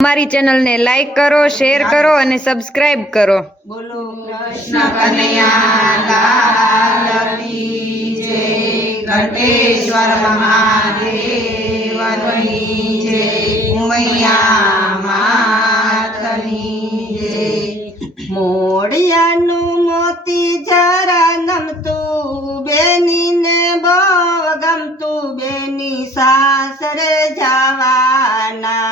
हमारी चैनल ने लाइक करो, शेर करो અને સબસ્ક્રાઇબ કરો। બોલો કૃષ્ણ કનૈયા લાલ કી જય, ઘંટેશ્વર મહાદેવની જય, ઉમૈયા માતની જય। મોડિયાનું મોતી જરા નમતું, બેનીને બહુ ગમતું, બેની સાસરે જવાના।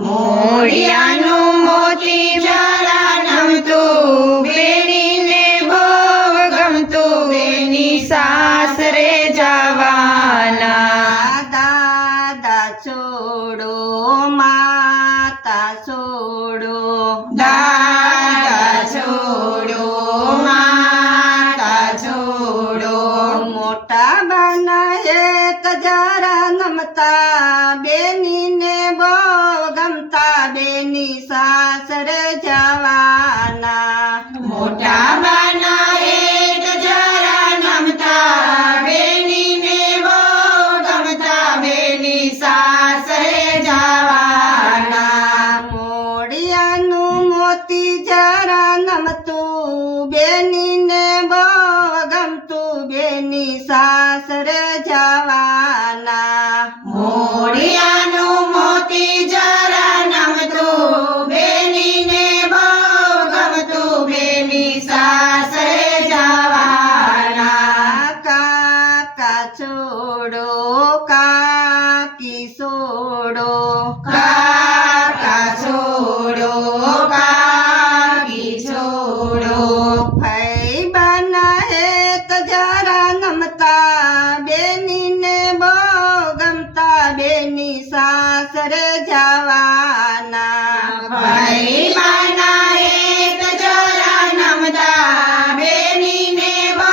મોડિયાનું મોતી જરા નમતું, બેનીને બહુ ગમતું, બેની સાસરે જવાના। દાદા છોડો માતા છોડો, દાદા છોડો માતા છોડો, મોટા બાના એક જરા નમતા, બેનીને બહુ ગમતા, બેની સાસરે જવાના। મોટા બાના એક જરા નમતા, બેનીને બહુ ગમતા, બેની સાસરે જવાના। મોડિયાનું મોતી જરા નમતું, બેનીને બહુ ગમતું, બેની સાસરે જવાના। મોડિયાનું મોતી જરા નમતું, બેનીને બહુ ગમતું, બેની સાસરે જવાના। કાકા છોડો કાકી છોડો, કાકા છોડો કાકી છોડો, ભાઈ બાના એક જરા નમતા, બેનીને બહુ ગમતા, બેની સાસરે જવાના। ભાઈ બાના એક જરા નમતા, બેનીને બહુ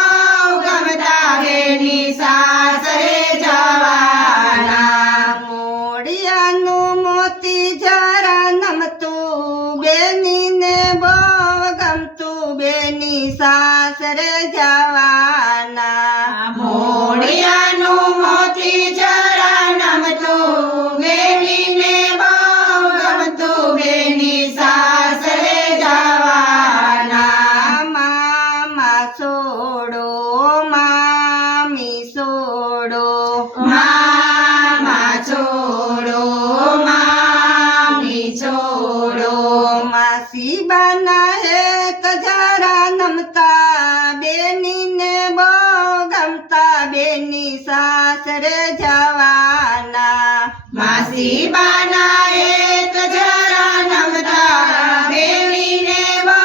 ગમતા, બેની સાસરે જવાના। મોડિયાનું મોતી જરા નમતું, બેનીને બહુ ગમતું, બેની સાસરે જવાના। મોડિયાનું મોતી જરા નમતું, બેનીને બહુ ગમતું, બેની સાસરે જવાના। મામા છોડો મામી છોડો, મામા છોડો મામી છોડો, માસી બાના એક જરા નમતા, બેનીને બહુ ગમતા, બેની સાસરે જવાના। માસી બાના એક જરા નમતા, બેનીને બહુ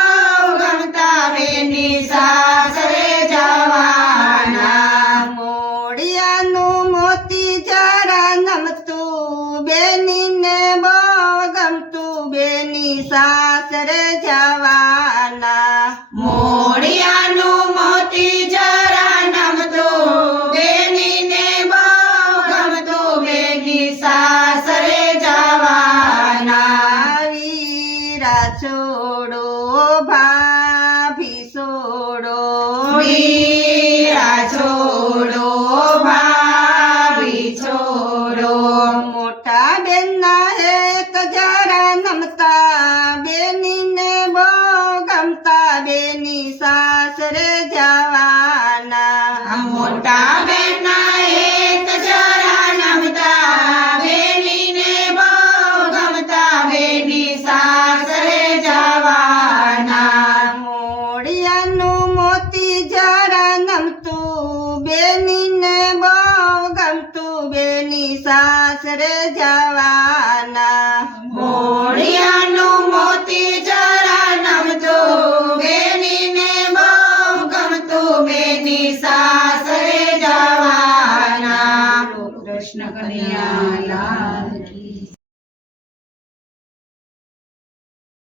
ગમતા, બેની સાસરે જવાના। મોડિયાનું મોતી જરા નમતું, બેનીને બહુ ગમતું, બેની સાસરે જવાના। મોડિયાનું મોતી જરા નમતું, બેનીને બહુ ગમતું, બેની સાસરે જવાના। વીરા છોડો ભાભી છોડો, વીરા છોડો ભાભી છોડો, મોટા બેનના એક જરા નમતા, બેનીને બહુ ગમતા, બેની સાસરે જવાના। મોટા બેનના એક જરા નમતા, બેનીને બહુ ગમતા, બેની સાસરે જવાના। મોડિયાનું મોતી જરા નમતું, બેનીને બહુ ગમતું, બેની સાસરે જવાના।